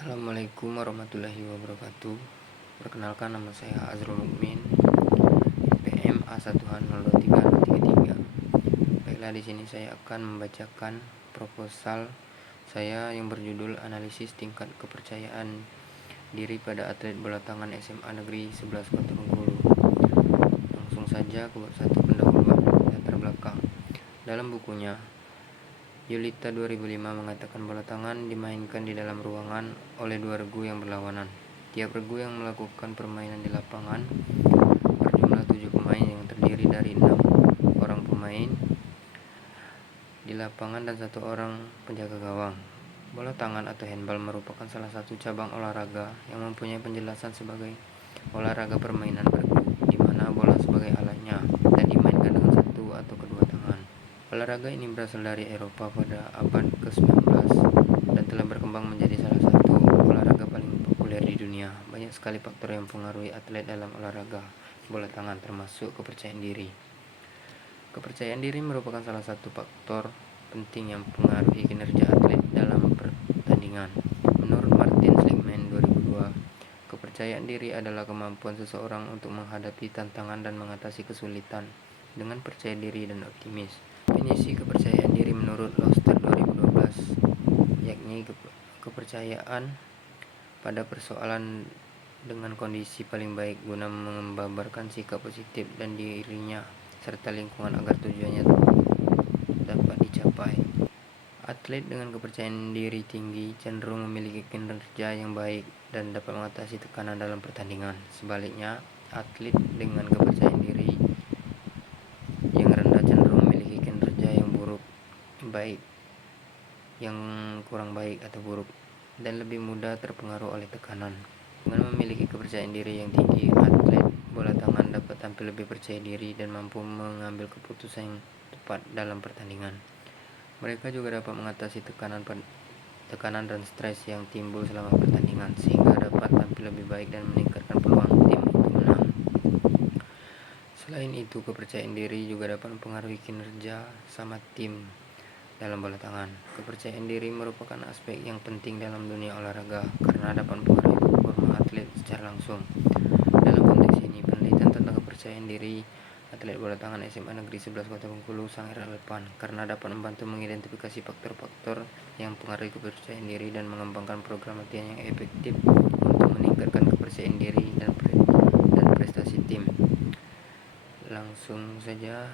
Assalamualaikum warahmatullahi wabarakatuh. Perkenalkan, nama saya Azrul Mukmin, NPM A1H02333. Baiklah, di sini saya akan membacakan proposal saya yang berjudul Analisis Tingkat Kepercayaan Diri pada Atlet Bola Tangan SMA Negeri 11 Kota Bengkulu. Langsung saja ke bab 1, pendahuluan latar belakang. Dalam bukunya Yulita 2005 mengatakan bola tangan dimainkan di dalam ruangan oleh dua regu yang berlawanan. Tiap regu yang melakukan permainan di lapangan berjumlah 7 pemain yang terdiri dari 6 orang pemain di lapangan dan 1 orang penjaga gawang. Bola tangan atau handball merupakan salah satu cabang olahraga yang mempunyai penjelasan sebagai olahraga permainan bergu, di mana bola sebagai alatnya dan dimainkan dengan satu atau kedua tangan. Olahraga ini berasal dari Eropa pada abad ke-19 dan telah berkembang menjadi salah satu olahraga paling populer di dunia. Banyak sekali faktor yang mempengaruhi atlet dalam olahraga bola tangan, termasuk kepercayaan diri. Kepercayaan diri merupakan salah satu faktor penting yang mempengaruhi kinerja atlet dalam pertandingan. Menurut Martin Seligman 2002, kepercayaan diri adalah kemampuan seseorang untuk menghadapi tantangan dan mengatasi kesulitan dengan percaya diri dan optimis. Definisi kepercayaan diri menurut Loster 2012, yakni kepercayaan pada persoalan dengan kondisi paling baik guna menggambarkan sikap positif dan dirinya serta lingkungan agar tujuannya dapat dicapai. Atlet dengan kepercayaan diri tinggi cenderung memiliki kinerja yang baik dan dapat mengatasi tekanan dalam pertandingan. Sebaliknya, atlet dengan kepercayaan diri yang rendah cenderung memiliki kinerja yang kurang baik atau buruk, dan lebih mudah terpengaruh oleh tekanan. Dengan memiliki kepercayaan diri yang tinggi, atlet bola tangan dapat tampil lebih percaya diri dan mampu mengambil keputusan yang tepat dalam pertandingan. Mereka juga dapat mengatasi tekanan dan stres yang timbul selama pertandingan, sehingga dapat tampil lebih baik dan meningkatkan peluang tim untuk menang. Selain itu, kepercayaan diri juga dapat mempengaruhi kinerja sama tim dalam bola tangan. Kepercayaan diri merupakan aspek yang penting dalam dunia olahraga karena dapat mempengaruhi performa atlet secara langsung. Dalam konteks ini, penelitian tentang kepercayaan diri atlet bola tangan SMA Negeri 11 Kota Bengkulu sangat relevan karena dapat membantu mengidentifikasi faktor-faktor yang mempengaruhi kepercayaan diri dan mengembangkan program latihan yang efektif untuk meningkatkan kepercayaan diri dan prestasi tim. Langsung saja,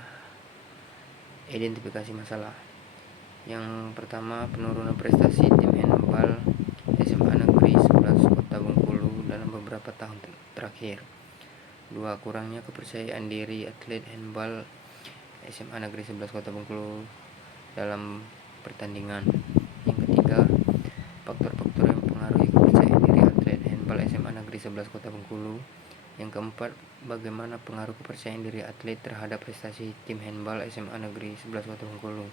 identifikasi masalah. Yang pertama, penurunan prestasi tim handball SMA Negeri 11 Kota Bengkulu dalam beberapa tahun terakhir. 2. Kurangnya kepercayaan diri atlet handball SMA Negeri 11 Kota Bengkulu dalam pertandingan. Yang ketiga, faktor-faktor yang mempengaruhi kepercayaan diri atlet handball SMA Negeri 11 Kota Bengkulu. Yang keempat, bagaimana pengaruh kepercayaan diri atlet terhadap prestasi tim handball SMA Negeri 11 Kota Bengkulu.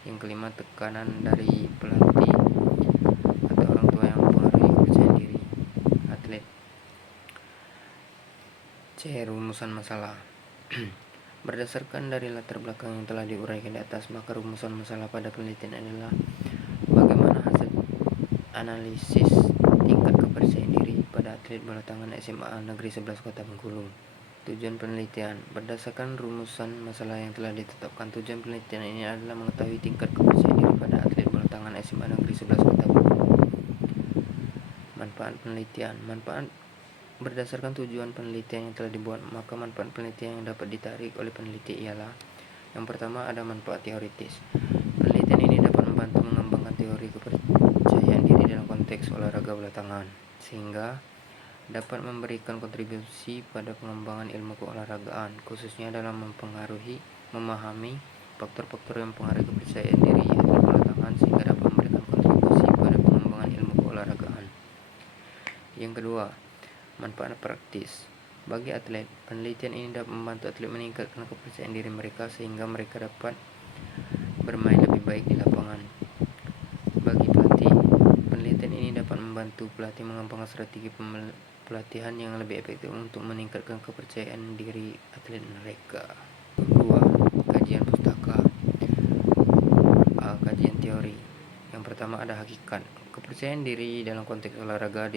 Yang kelima, tekanan dari pelatih atau orang tua yang mempengaruhi kepercayaan diri atlet. C. Rumusan masalah. Berdasarkan dari latar belakang yang telah diuraikan di atas, maka rumusan masalah pada penelitian adalah bagaimana hasil analisis tingkat kepercayaan diri pada atlet bola tangan SMA Negeri 11 Kota Bengkulu. Tujuan penelitian. Berdasarkan rumusan masalah yang telah ditetapkan, tujuan penelitian ini adalah mengetahui tingkat kepercayaan diri pada atlet bola tangan SMA Negeri 11 Kota Bengkulu. Manfaat penelitian. Berdasarkan tujuan penelitian yang telah dibuat, maka manfaat penelitian yang dapat ditarik oleh peneliti ialah: yang pertama, ada manfaat teoritis. Penelitian ini dapat membantu mengembangkan teori kepercayaan diri dalam konteks olahraga bola tangan, sehingga dapat memberikan kontribusi pada pengembangan ilmu keolahragaan, khususnya dalam memahami faktor-faktor yang mempengaruhi kepercayaan diri atlet bola tangan, sehingga dapat memberikan kontribusi pada pengembangan ilmu keolahragaan. Yang kedua, manfaat praktis. Bagi atlet, penelitian ini dapat membantu atlet meningkatkan kepercayaan diri mereka sehingga mereka dapat bermain lebih baik di lapangan. Bagi pelatih, penelitian ini dapat membantu pelatih mengembangkan strategi pelatihan yang lebih efektif untuk meningkatkan kepercayaan diri atlet mereka. Kedua, kajian pustaka. Kajian teori. Yang pertama ada hakikat. Kepercayaan diri dalam konteks olahraga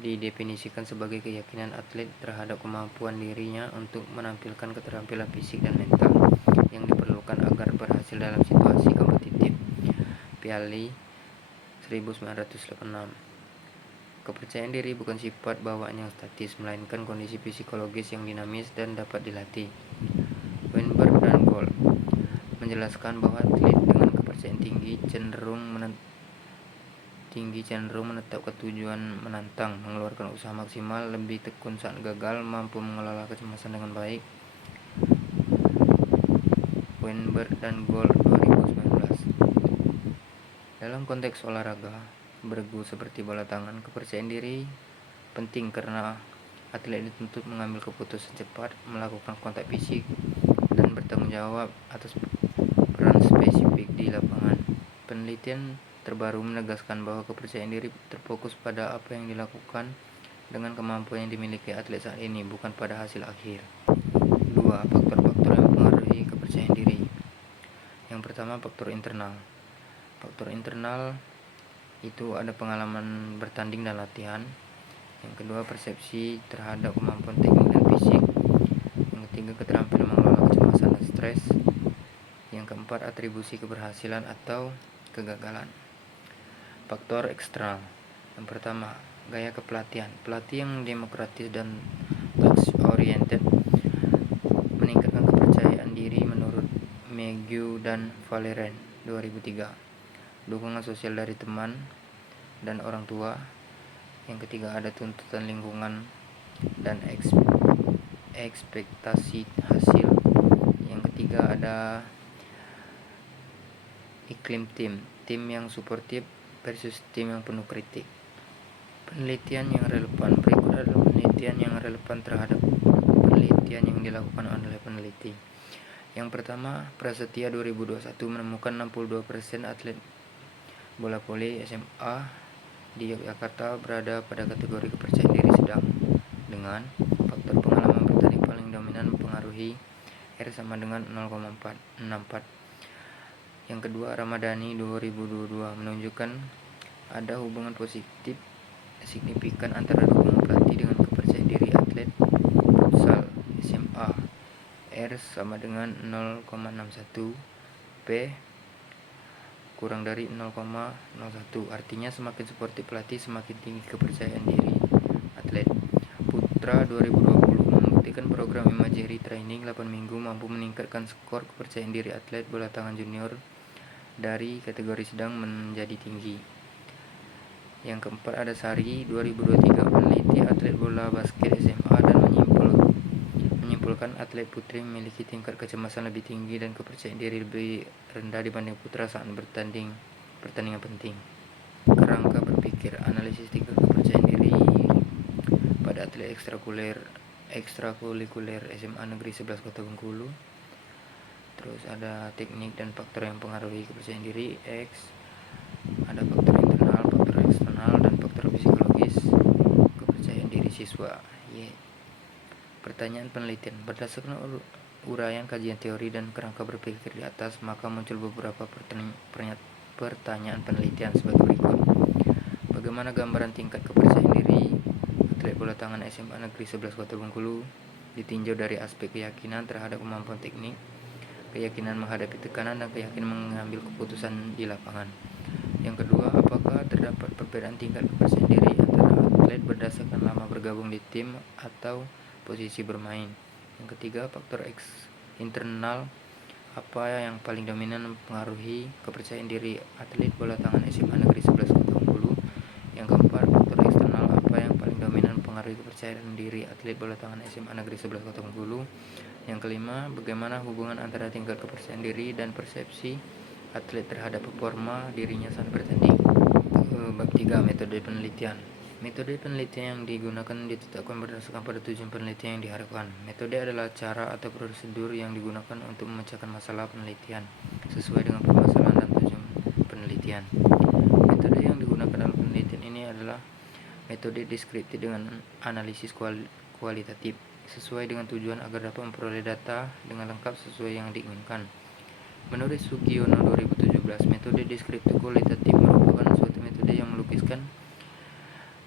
didefinisikan sebagai keyakinan atlet terhadap kemampuan dirinya untuk menampilkan keterampilan fisik dan mental yang diperlukan agar berhasil dalam situasi kompetitif. Piali 1986. Kepercayaan diri bukan sifat bawaan yang statis, melainkan kondisi psikologis yang dinamis dan dapat dilatih. Weinberg dan Gold menjelaskan bahwa atlet dengan kepercayaan tinggi cenderung menetapkan tujuan menantang, mengeluarkan usaha maksimal, lebih tekun saat gagal, mampu mengelola kecemasan dengan baik. Weinberg dan Gold 2019. Dalam konteks olahraga bergu seperti bola tangan, kepercayaan diri penting karena atlet dituntut mengambil keputusan cepat, melakukan kontak fisik, dan bertanggung jawab atas peran spesifik di lapangan. Penelitian terbaru menegaskan bahwa kepercayaan diri terfokus pada apa yang dilakukan dengan kemampuan yang dimiliki atlet saat ini, bukan pada hasil akhir. 2. Faktor-faktor yang mempengaruhi kepercayaan diri. Yang pertama, faktor internal. Faktor internal itu ada pengalaman bertanding dan latihan. Yang kedua, persepsi terhadap kemampuan teknik dan fisik. Yang ketiga, keterampilan mengelola kecemasan dan stres. Yang keempat, atribusi keberhasilan atau kegagalan. Faktor eksternal. Yang pertama, gaya kepelatihan. Pelatih yang demokratis dan task oriented meningkatkan kepercayaan diri menurut Megiu dan Valeren 2003. Dukungan sosial dari teman dan orang tua. Yang ketiga, ada tuntutan lingkungan dan ekspektasi hasil. Yang ketiga, ada iklim tim yang suportif versus tim yang penuh kritik. Penelitian yang relevan. Berikut adalah penelitian yang relevan terhadap penelitian yang dilakukan oleh peneliti. Yang pertama, Prasetya 2021 menemukan 62% atlet bola voli SMA di Yogyakarta berada pada kategori kepercayaan diri sedang, dengan faktor pengalaman bertanding paling dominan mempengaruhi R sama dengan 0,64. Yang kedua, Ramadhani 2022 menunjukkan ada hubungan positif signifikan antara dukungan pelatih dengan kepercayaan diri atlet futsal SMA. R sama dengan 0,61, P kurang dari 0,01. Artinya semakin suportif pelatih, semakin tinggi kepercayaan diri atlet. Putra 2020 membuktikan program imagery training 8 minggu mampu meningkatkan skor kepercayaan diri atlet bola tangan junior dari kategori sedang menjadi tinggi. Yang keempat, ada Sari 2023 meneliti atlet bola basket SMA dan menyimpulkan atlet putri memiliki tingkat kecemasan lebih tinggi dan kepercayaan diri lebih rendah dibanding putra saat pertandingan penting. Kerangka berpikir, analisis tingkat kepercayaan diri pada atlet ekstrakurikuler SMA Negeri 11 Kota Bengkulu. Terus ada teknik dan faktor yang mempengaruhi kepercayaan diri X. Ada faktor internal, faktor eksternal, dan faktor psikologis kepercayaan diri siswa Y. Pertanyaan penelitian. Berdasarkan uraian kajian teori dan kerangka berpikir di atas, maka muncul beberapa pertanyaan penelitian sebagai berikut. Bagaimana gambaran tingkat kepercayaan diri atlet bola tangan SMA Negeri 11 Kota Bengkulu ditinjau dari aspek keyakinan terhadap kemampuan teknik, keyakinan menghadapi tekanan, dan keyakinan mengambil keputusan di lapangan. Yang kedua, apakah terdapat perbedaan tingkat kepercayaan diri antara atlet berdasarkan lama bergabung di tim atau posisi bermain. Yang ketiga, faktor internal, apa yang paling dominan mempengaruhi kepercayaan diri atlet bola tangan SMA Negeri 11 Kota Bengkulu. Yang keempat, faktor eksternal, apa yang paling dominan mempengaruhi kepercayaan diri atlet bola tangan SMA Negeri 11 Kota Bengkulu. Yang kelima, bagaimana hubungan antara tingkat kepercayaan diri dan persepsi atlet terhadap performa dirinya saat bertanding. Bab 3, metode penelitian. Metode penelitian yang digunakan ditetapkan berdasarkan pada tujuan penelitian yang diharapkan. Metode adalah cara atau prosedur yang digunakan untuk memecahkan masalah penelitian sesuai dengan permasalahan dan tujuan penelitian. Metode yang digunakan dalam penelitian ini adalah metode deskriptif dengan analisis kualitatif sesuai dengan tujuan agar dapat memperoleh data dengan lengkap sesuai yang diinginkan. Menurut Sugiono 2017, metode deskriptif kualitatif merupakan metode yang melukiskan,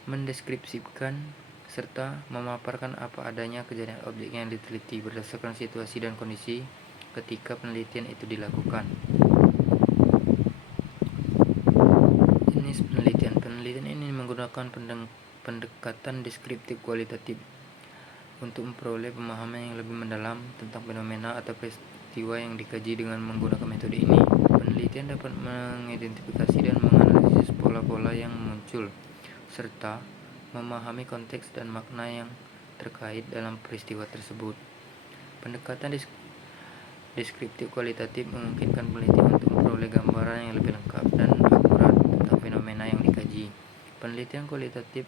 mendeskripsikan, serta memaparkan apa adanya kejadian objek yang diteliti berdasarkan situasi dan kondisi ketika penelitian itu dilakukan. Jenis penelitian. Penelitian ini menggunakan pendekatan deskriptif kualitatif untuk memperoleh pemahaman yang lebih mendalam tentang fenomena atau peristiwa yang dikaji. Dengan menggunakan metode ini, penelitian dapat mengidentifikasi dan menganalisis pola-pola yang muncul, serta memahami konteks dan makna yang terkait dalam peristiwa tersebut. Pendekatan deskriptif kualitatif memungkinkan peneliti untuk memperoleh gambaran yang lebih lengkap dan akurat tentang fenomena yang dikaji. Penelitian kualitatif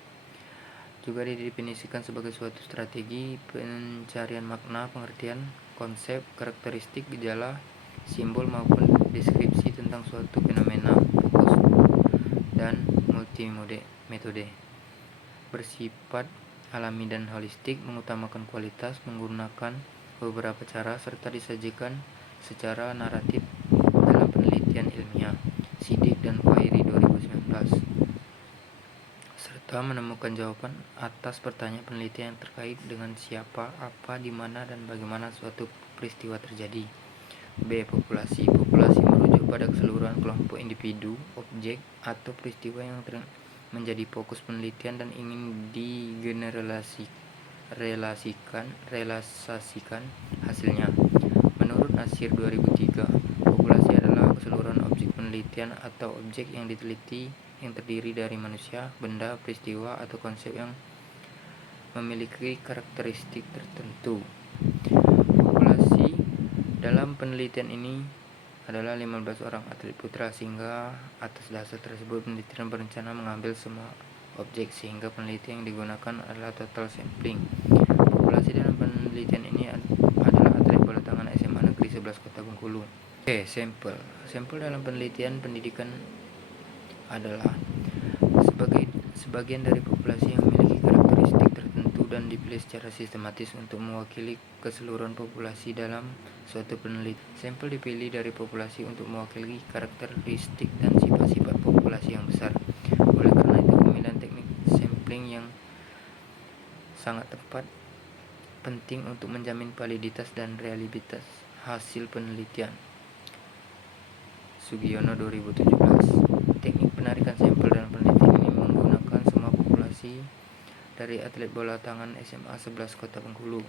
juga didefinisikan sebagai suatu strategi pencarian makna, pengertian konsep, karakteristik, gejala, simbol maupun deskripsi tentang suatu fenomena, fokus dan multimetode. Bersifat alami dan holistik, mengutamakan kualitas, menggunakan beberapa cara, serta disajikan secara naratif dalam penelitian ilmiah. Siddiq dan Khairi 2019. Serta menemukan jawaban atas pertanyaan penelitian yang terkait dengan siapa, apa, di mana, dan bagaimana suatu peristiwa terjadi. B. Populasi. Populasi merujuk pada keseluruhan kelompok individu, objek, atau peristiwa yang menjadi fokus penelitian dan ingin realisasikan hasilnya. Menurut Nasir 2003, populasi adalah keseluruhan objek penelitian atau objek yang diteliti yang terdiri dari manusia, benda, peristiwa, atau konsep yang memiliki karakteristik tertentu. Populasi dalam penelitian ini adalah 15 orang atlet putra, sehingga atas dasar tersebut penelitian berencana mengambil semua objek, sehingga penelitian yang digunakan adalah total sampling. Populasi dalam penelitian ini adalah atlet bola tangan SMA Negeri 11 Kota Bengkulu. Oke, sampel. Sampel dalam penelitian pendidikan adalah sebagian dari populasi yang memiliki karakteristik tertentu dan dipilih secara sistematis untuk mewakili keseluruhan populasi dalam suatu penelitian. Sampel dipilih dari populasi untuk mewakili karakteristik dan sifat-sifat populasi yang besar. Oleh karena itu, pemilihan teknik sampling yang sangat tepat penting untuk menjamin validitas dan reliabilitas hasil penelitian. Sugiono 2017. Teknik penarikan sampel dalam penelitian ini menggunakan semua populasi dari atlet bola tangan SMA 11 Kota Bengkulu.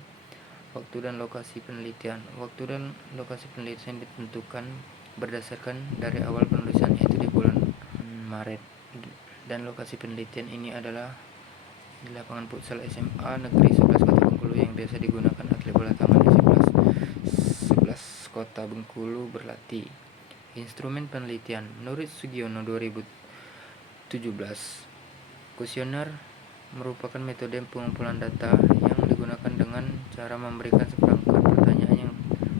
Waktu dan lokasi penelitian. Waktu dan lokasi penelitian ditentukan berdasarkan dari awal penulisan, yaitu di bulan Maret. Dan lokasi penelitian ini adalah di lapangan futsal SMA Negeri 11 Kota Bengkulu yang biasa digunakan atlet bola tangan SMA 11 Kota Bengkulu berlatih. Instrumen penelitian. Menurut Sugiono 2017, kuesioner merupakan metode pengumpulan data yang digunakan dengan cara memberikan seperangkat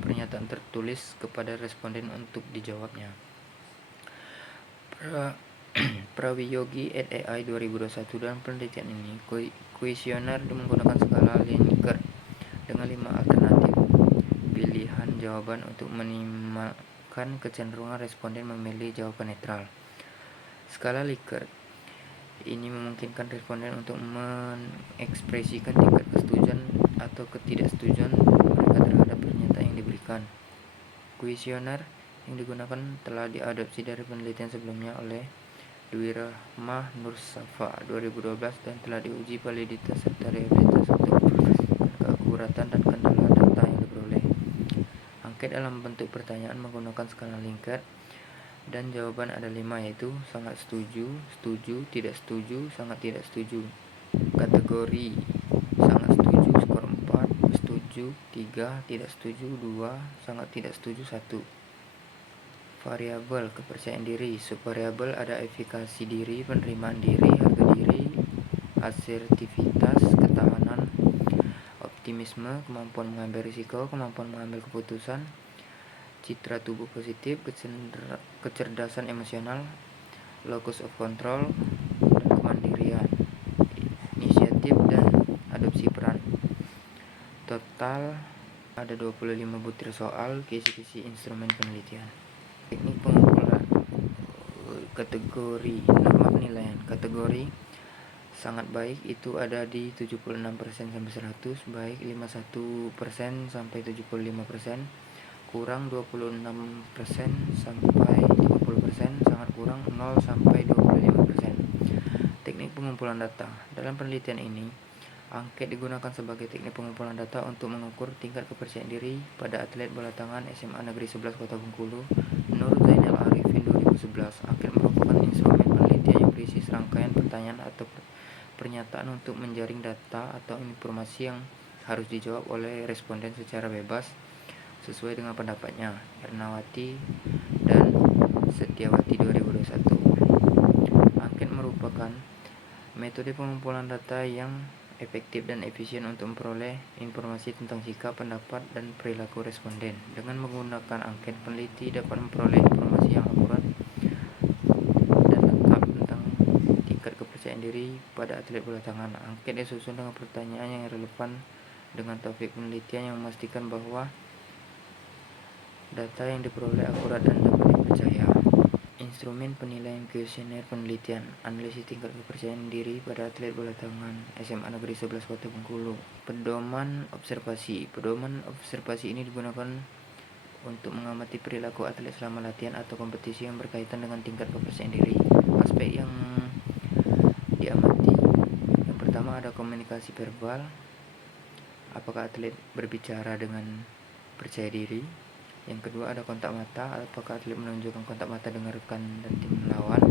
pernyataan tertulis kepada responden untuk dijawabnya. Prawiyogi et AI 2021. Dalam penelitian ini, kuesioner menggunakan skala Likert dengan 5 alternatif pilihan jawaban untuk minimalkan kecenderungan responden memilih jawaban netral. Skala Likert ini memungkinkan responden untuk mengekspresikan tingkat kesetujuan atau ketidaksetujuan mereka terhadap pernyataan yang diberikan. Kuesioner yang digunakan telah diadopsi dari penelitian sebelumnya oleh Dwi Rahmah Nursafa 2012 dan telah diuji validitas serta reliabilitas untuk memperhatikan keakuratan dan kendala data yang diperoleh. Angket dalam bentuk pertanyaan menggunakan skala Likert dan jawaban ada 5, yaitu sangat setuju, setuju, tidak setuju, sangat tidak setuju. Kategori: sangat setuju skor 4, setuju 3, tidak setuju 2, sangat tidak setuju 1. Variabel: kepercayaan diri. Subvariabel ada efikasi diri, penerimaan diri, harga diri, asertivitas, ketahanan, optimisme, kemampuan mengambil risiko, kemampuan mengambil keputusan, citra tubuh positif, kecerdasan emosional, locus of control, dan kemandirian, inisiatif, dan adopsi peran. Total ada 25 butir soal, kisi-kisi instrumen penelitian. Teknik pengumpulan Kategori norma penilaian. Kategori sangat baik itu ada di 76% sampai 100, baik 51% sampai 75%, kurang 26% sampai 50%, sangat kurang 0 sampai 25%. Teknik pengumpulan data. Dalam penelitian ini, angket digunakan sebagai teknik pengumpulan data untuk mengukur tingkat kepercayaan diri pada atlet bola tangan SMA Negeri 11 Kota Bengkulu. Menurut Zainal Arifin 2011, angket merupakan instrumen penelitian yang berisi serangkaian pertanyaan atau pernyataan untuk menjaring data atau informasi yang harus dijawab oleh responden secara bebas sesuai dengan pendapatnya. Ernawati dan Setiawati 2021. Angket merupakan metode pengumpulan data yang efektif dan efisien untuk memperoleh informasi tentang sikap, pendapat, dan perilaku responden. Dengan menggunakan angket, peneliti dapat memperoleh informasi yang akurat dan lengkap tentang tingkat kepercayaan diri pada atlet bola tangan. Angket disusun dengan pertanyaan yang relevan dengan topik penelitian yang memastikan bahwa data yang diperoleh akurat dan dapat dipercaya. Instrumen penilaian kuesioner penelitian, analisis tingkat kepercayaan diri pada atlet bola tangan SMA Negeri 11 Kota Bengkulu. Pedoman observasi. Pedoman observasi ini digunakan untuk mengamati perilaku atlet selama latihan atau kompetisi yang berkaitan dengan tingkat kepercayaan diri. Aspek yang diamati, yang pertama ada komunikasi verbal. Apakah atlet berbicara dengan percaya diri? Yang kedua ada kontak mata, apakah atlet menunjukkan kontak mata dengan rekan dan tim lawan?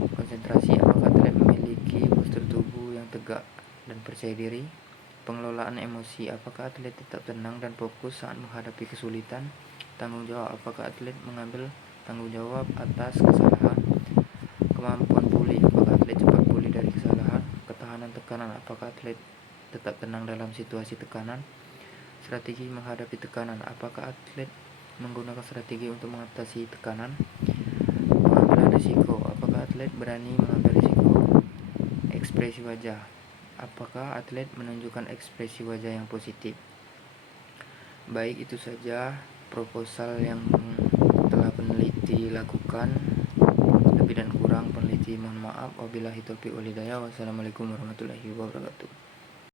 Konsentrasi, apakah atlet memiliki postur tubuh yang tegak dan percaya diri? Pengelolaan emosi, apakah atlet tetap tenang dan fokus saat menghadapi kesulitan? Tanggung jawab, apakah atlet mengambil tanggung jawab atas kesalahan? Kemampuan pulih, apakah atlet cepat pulih dari kesalahan? Ketahanan tekanan, apakah atlet tetap tenang dalam situasi tekanan? Strategi menghadapi tekanan, apakah atlet menggunakan strategi untuk mengatasi tekanan? Pengambilan risiko, apakah atlet berani mengambil risiko? Ekspresi wajah, apakah atlet menunjukkan ekspresi wajah yang positif? Baik, itu saja proposal yang telah peneliti lakukan. Lebih dan kurang peneliti mohon maaf. Wabillahi taufiq wal hidayah. Wassalamualaikum warahmatullahi wabarakatuh.